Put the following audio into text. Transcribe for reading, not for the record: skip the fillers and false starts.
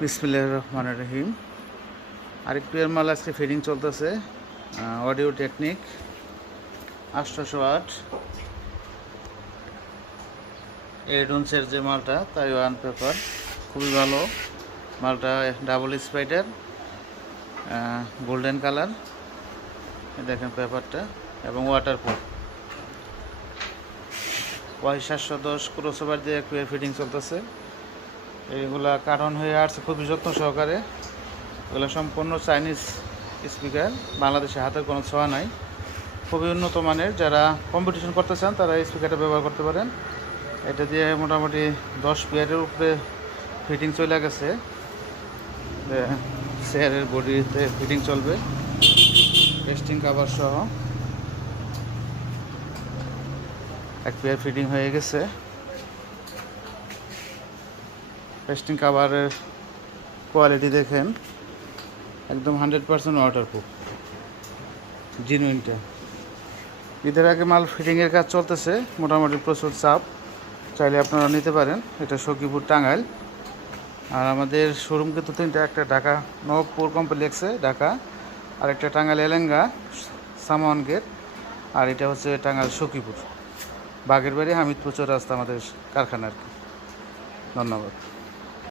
বিসমিল্লাহির রহমানির রহিম। আরেকটু এর মাল আজকে ফিটিং চলতেছে। অডিও টেকনিক 808 এডন্সের যে মালটা তাইওয়ান পেপার, খুবই ভালো মালটা। ডাবল স্পাইডার, গোল্ডেন কালার, দেখেন পেপারটা, এবং ওয়াটারপ্রুফ। Y710 ক্রসওভার দিয়ে একটু ফিটিং চলতেছে। এইগুলা কারণ হয়ে আসছে খুবই যত্ন সহকারে। এগুলো সম্পূর্ণ চাইনিজ স্পিকার, বাংলাদেশে হাতের কোনো ছোঁয়া নাই, খুবই উন্নত মানের। যারা কম্পিটিশন করতে চান তারা এই স্পিকারটা ব্যবহার করতে পারেন। এটা দিয়ে মোটামুটি 10 পেয়ারের উপরে ফিটিং চলে গেছে। চেয়ারের বডিতে ফিটিং চলবে, টেস্টিং কাভার সহ এক পেয়ার ফিটিং হয়ে গেছে। টেস্টিং কাভারের কোয়ালিটি দেখেন, একদম 100% ওয়াটারপ্রুফ, জিনুইনটা। ঈদের আগে মাল ফিটিংয়ের কাজ চলতেছে, মোটামুটি প্রচুর চাপ, চাইলে আপনারা নিতে পারেন। এটা সখীপুর, টাঙ্গাইল। আর আমাদের শোরুম কিন্তু তিনটা, একটা ঢাকা নবপুর কমপ্লেক্সে ঢাকা, আর একটা টাঙ্গাইল এলেঙ্গা সামান গেট, আর এটা হচ্ছে টাঙ্গাইল সখীপুর বাগের বাড়ি হামিদপুর রাস্তা আমাদের কারখানা আর কি। ধন্যবাদ।